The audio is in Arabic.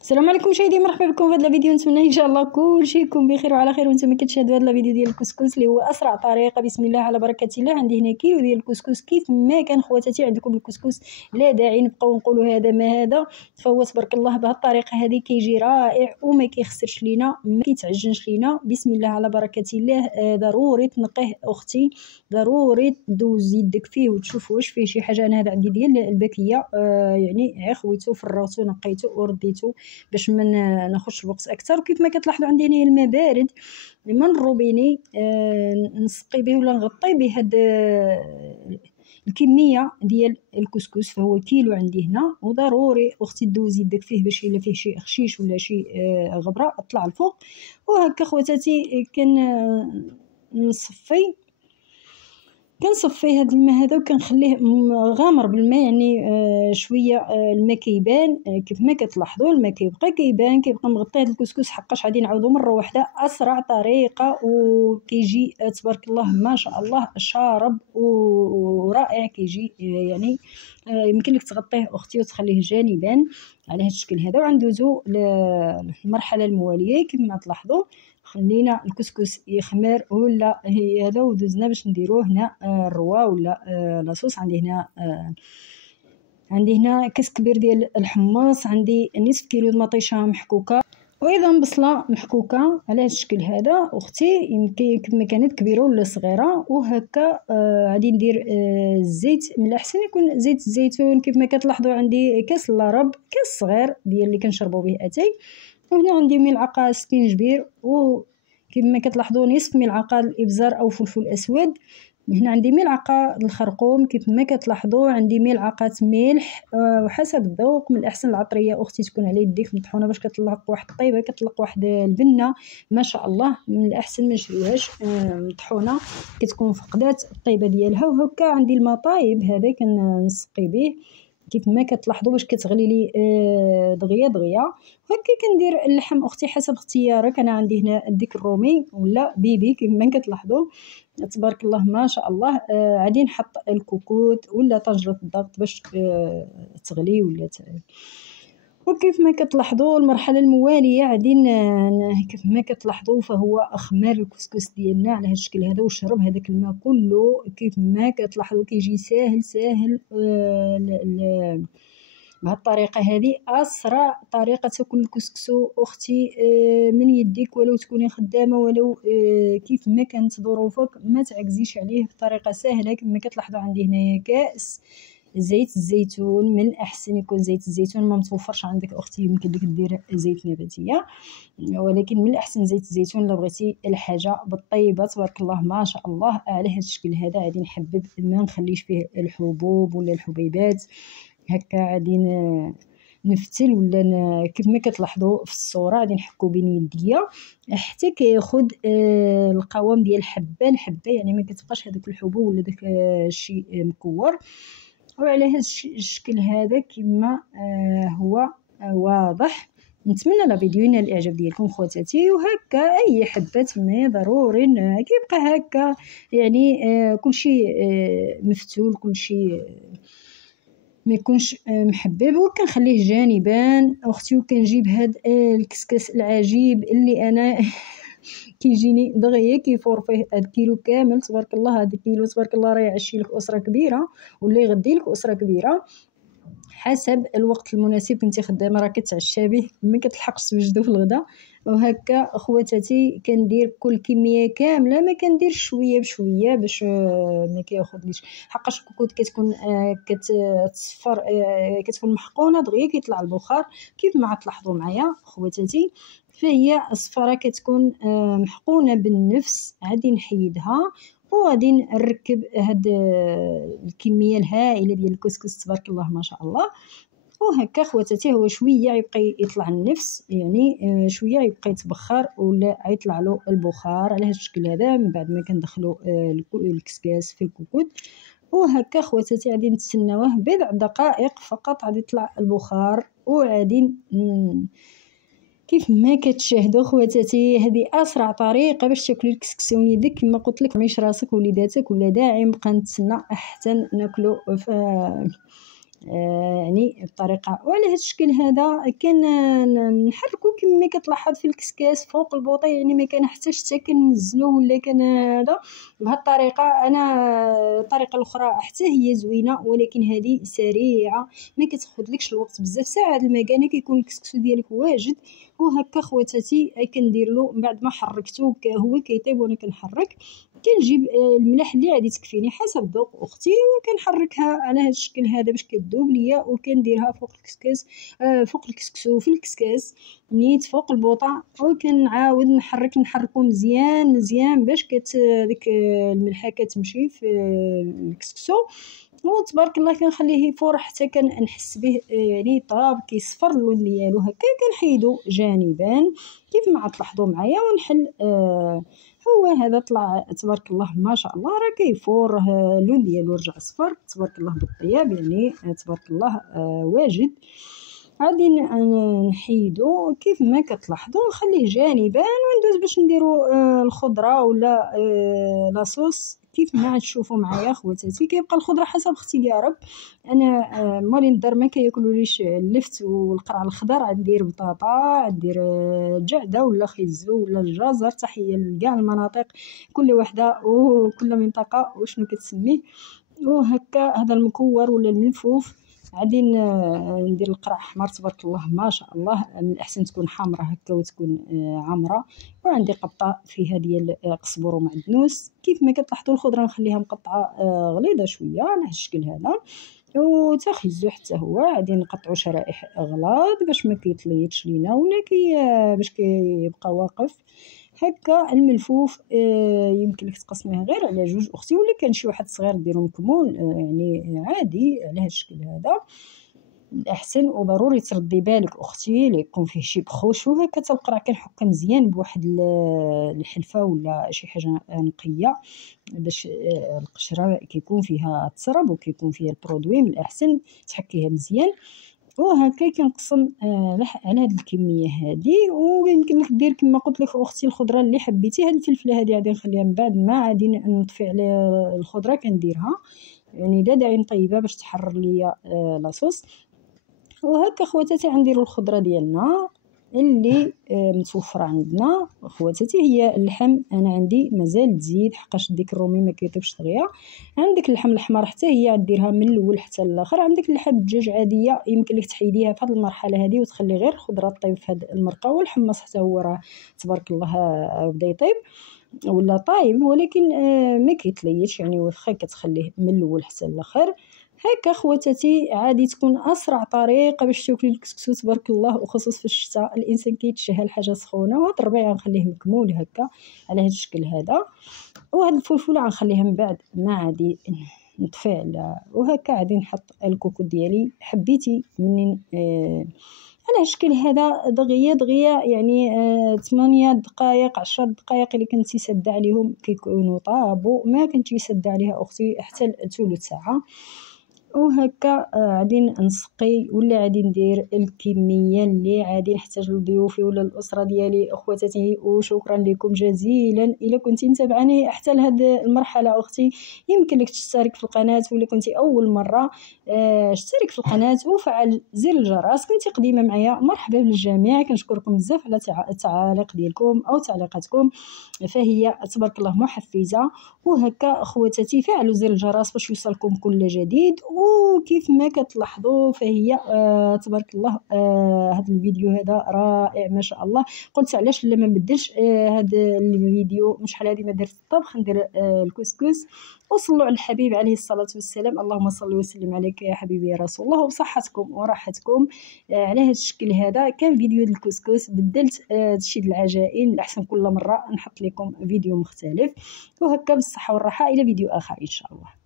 السلام عليكم مشاهدينا، مرحبا بكم في هذا الفيديو. نتمنى ان شاء الله كلشي يكون بخير وعلى خير وانتم كتشاهدوا هذا الفيديو ديال الكسكس اللي هو اسرع طريقه. بسم الله على بركه الله. عندي هنا كيلو ديال الكسكس. كيف ما كان خواتاتي عندكم الكسكس لا داعي نبقاو نقولوا هذا ما هذا، فهو تبارك الله بهذه الطريقه هذه كيجي رائع وما كيخسرش لينا، ما كيتعجنش لينا. بسم الله على بركه الله. ضروري تنقيه اختي، ضروري دوز يدك فيه وتشوف واش فيه شي حاجه. انا هذا عندي ديال الباكيه، يعني خويته فرغته نقيته ورديته باش ما ناخذش الوقت اكثر. وكيف ما كتلاحظوا عندي هنا الماء بارد من الروبيني، نسقي به ولا نغطي به هاد الكميه ديال الكسكس، فهو كيلو عندي هنا. وضروري اختي دوز يدك فيه باش الا فيه شي خشيش ولا شي غبره طلع الفوق. وهكا خواتاتي كنصفي هذا الماء هذا وكنخليه غامر بالماء، يعني شويه الماء كيبان. كيف ما كتلاحظوا الماء كيبقى كيبان، كيبقى مغطي هذا الكسكس. حقاش غادي نعاودوا مره واحده اسرع طريقه وكيجي تبارك الله ما شاء الله شارب ورائع كيجي. يعني يمكن لك تغطيه اختي وتخليه جانبا على هذا الشكل هذا. وغندوزو للمرحله المواليه. كيف ما تلاحظوا خلينا الكسكس يخمر ولا هذا، ودزنا باش نديروه هنا الروا ولا لاصوص. عندي هنا كاس كبير ديال الحمص، عندي نصف كيلو المطيشه محكوكه، وايضا بصله محكوكه على هذا الشكل هذا. اختي يمكن كما كانت كبيره ولا صغيره. وهكا غادي ندير الزيت، من الاحسن يكون زيت الزيتون. كيف ما كتلاحظوا عندي كاس اللارب، كاس صغير ديال اللي كنشربوا به اتاي. وهنا عندي ملعقه سكينجبير، وكما كتلاحظوا نصف ملعقه الابزار او فلفل اسود. هنا عندي ملعقه الخرقوم. كيف ما كتلاحظوا عندي ملعقه ملح، وحسب الذوق. من الاحسن العطريه اختي تكون على يديك مطحونه باش كتطلق واحد الطيبه، كتطلق واحد البنه ما شاء الله. من الاحسن ما نشريوهاش مطحونه، كتكون فقدات الطيبه ديالها. وهكا عندي المطايب هذا كنسقي به كيف ما كتلاحظوا باش كتغلي لي دغيا دغيا. هكا كندير اللحم اختي حسب اختيارك. انا عندي هنا الديك الرومي ولا بيبي كيف ما كتلاحظوا تبارك الله ما شاء الله. غادي نحط الكوكوت ولا طنجره الضغط باش تغلي ولا وكيف ما كتلاحظوا المرحله المواليه غادي كيف ما كتلاحظوا فهو اخمر الكسكس ديالنا على هذا الشكل هذا وشرب هذاك الماء كله. كيف ما كتلاحظوا كيجي ساهل ساهل. بهذه الطريقه هذه اسرع طريقه تاكل الكسكسو اختي من يديك، ولو تكوني خدامه ولو كيف ما كانت ظروفك ما تعجزيش عليه بطريقه سهله. كما كتلاحظوا عندي هنايا كاس زيت الزيتون. من الاحسن يكون زيت الزيتون، ما متوفرش عندك اختي يمكن لك دير زيت نباتيه، ولكن من الاحسن زيت الزيتون الا بغيتي الحاجه بالطيبه تبارك الله ما شاء الله. على هذا الشكل هذا غادي نحبب ما نخليش فيه الحبوب ولا الحبيبات. هكا غادي نفتل ولا كيف ما كتلاحظوا في الصوره غادي نحكو بين يديا حتى كياخذ القوام ديال حبه لحبه، يعني ما كتبقاش هذوك الحبوب ولا داك الشيء مكور. وعلى هذا الشكل هذا كما هو واضح. نتمنى لا فيديو ينال الاعجاب ديالكم خواتاتي. وهكا اي حبه ما ضروري كيبقى هكا، يعني كلشي مفتول، كلشي ما يكونش محبب. وكنخليه جانبا اختي. وكنجيب هاد الكسكس العجيب اللي انا كيجيني دغيا كيفور فيه هاد كيلو كامل تبارك الله. هاد كيلو تبارك الله راه يعشي لك اسره كبيره ولا يغدي لك اسره كبيره حسب الوقت المناسب. كنتي خدامه راه كتعشى به ما كتلحقش توجدو في الغداء. وهكا اخواتاتي كندير كل كميه كامله، ما كندير شويه بشويه باش ما كياخذليش. حقاش الكوكوط كتكون كتصفر، كتكون محقونه دغيا كيطلع البخار. كيف ما تلاحظوا معايا اخواتاتي فهي الصفاره كتكون محقونه بالنفس. غادي نحيدها وغادي نركب هاد الكميه الهائله ديال الكسكس تبارك الله ما شاء الله. وهكا خواتاتي هو شويه يبقى يطلع النفس، يعني شويه يبقى يتبخر ولا يطلع له البخار على هذا الشكل هذا من بعد ما كندخلوا الكسكاس في الكوكوط. وهكا خواتاتي غادي نتسناوه بضع دقائق فقط غادي يطلع البخار. وغادي كيف ما كتشاهدوا خواتاتي هذه اسرع طريقه باش تاكلوا الكسكس من يدك. كما قلت لك ماشي راسك وليداتك ولا داعي نبقى نتسنى حتى ناكلوا يعني بطريقه. وعلى هذا الشكل هذا كان نحركو كما كتلاحظ في الكسكاس فوق البوطه، يعني ما كان حتى كنزلو ولا كان هذا. بهذه الطريقه انا الطريقه الاخرى حتى هي زوينه، ولكن هذه سريعه ما كتاخذلكش الوقت بزاف. ساعه المكانه كيكون الكسكسو ديالك واجد. وهكا خواتاتي كندير له بعد ما حركته هو كيطيب وانا كنحرك. كنجيب الملح اللي غادي تكفيني حسب ذوق اختي، وكنحركها على هذا الشكل هذا باش كتذوب ليا، وكنديرها فوق الكسكاس فوق الكسكسو في الكسكاس نيت فوق البوطه. وكنعاود نحركو مزيان مزيان باش ديك الملحه كتمشي في الكسكسو. وتبارك الله كنخليه يفور حتى كنحس به يعني طاب كيصفر اللون ديالو هكا. كنحيدو جانبا كيف ما تلاحظوا معايا ونحل. هو هذا طلع تبارك الله ما شاء الله راه كيفور، اللون ديالو رجع صفر تبارك الله بالطياب، يعني تبارك الله واجد. غادي نحيدو كيف ما كتلاحظوا نخليه جانبا، وندوز باش نديرو الخضره ولا لاصوص كيف ما تشوفوا معايا خواتاتي. كيبقى الخضره حسب اختيارك. انا مالي الدار ما كياكلوليش اللفت والقرع الخضر، غندير بطاطا، غندير جعده ولا خيزو ولا الجزر. تحيه لكاع المناطق كل وحده وكل منطقه وشنو كتسميه. وهكا هذا المكور ولا الملفوف غادي ندير القرع احمر تبارك الله ما شاء الله. من الاحسن تكون حمراء هكا وتكون عمراء. وعندي قبطه فيها ديال قزبر ومعدنوس. كيف ما كتلاحظوا الخضره نخليها مقطعه غليظه شويه على الشكل هذا. وتخزو حتى هو غادي نقطعو شرائح غلاظ باش ما كيطليتش لينا ولا باش كيبقى واقف هكا. الملفوف يمكن لك تقسميه غير على جوج اختي، ولا كان شي واحد صغير ديرو مكمول يعني عادي على هذا الشكل هذا الاحسن. وضروري تردي بالك اختي لا يكون فيه شي بخوش. وهكا القرع كنحكها مزيان بواحد الحلفه ولا شي حاجه نقيه باش القشره كيكون فيها التراب وكيكون فيها البرودوي، من الاحسن تحكيها مزيان. وهكا كنقسم على هاد الكميه هادي. ويمكن لك دير كما قلت لك اختي الخضره اللي حبيتي. هاد الفلفله هادي غادي نخليها من بعد ما غادي نطفي على الخضره كنديرها، يعني لا داعي نطيبها باش تحرر ليا لاصوص. وهكا خواتاتي غنديروا الخضره ديالنا اللي متوفره عندنا خواتاتي. هي اللحم انا عندي مازال تزيد حقاش ديك الرومي ما كيطيبش دغيا. عندك اللحم الاحمر حتى هي ديرها من الاول حتى الاخر. عندك اللحم الدجاج عاديه يمكن لك تحيديها في هذه المرحله هذه وتخلي غير الخضره طيب في هذه المرقه. والحمص حتى هو راه تبارك الله بدا يطيب ولا طايب، ولكن ما كيتليش يعني واخا كتخليه من الاول حتى الاخر. هكا خواتاتي عادي تكون اسرع طريقه باش تاكلي الكسكسو تبارك الله. وخصوص في الشتاء الانسان كيتشهى الحاجه سخونه. وهاد الربيع غنخليه مكمول هكا على هذا الشكل هذا. وهاد الفلفله غنخليها من بعد ما عادي نطفي على. وهكا غادي نحط الكوكو ديالي حبيتي منين على الشكل هذا دغيا يعني 8 دقائق 10 دقائق اللي كنتي ساده عليهم كيكونوا طابوا. ما كنتي ساده عليها اختي حتى ثلث ساعه. وهكا غادي نسقي ولا غادي ندير الكميه اللي غادي نحتاج لضيوفي ولا الاسره ديالي اخواتاتي. وشكرا لكم جزيلا الا كنتي متابعاني حتى لهذه المرحله اختي. يمكن لك تشترك في القناه ولا كنتي اول مره اشترك في القناه وفعل زر الجرس. كنتي قديمه معايا مرحبا بالجميع. كنشكركم بزاف على التعاليق ديالكم او تعليقاتكم فهي تبارك الله محفزه. وهكا اخواتاتي فعلوا زر الجرس باش يوصلكم كل جديد. وكيف ما كتلاحظوا فهي تبارك الله هذا الفيديو هذا رائع ما شاء الله. قلت علاش لا ما نبدلش هذا الفيديو مش شحال هذه ما درت الطبخ ندير الكسكس. وصلوا على الحبيب عليه الصلاه والسلام. اللهم صل وسلم عليك يا حبيبي يا رسول الله وبصحتكم وراحتكم. على هذا الشكل هذا كان فيديو الكسكس. بدلت شي العجائن الاحسن كل مره نحط لكم فيديو مختلف. وهكا بالصحه والراحه الى فيديو اخر ان شاء الله.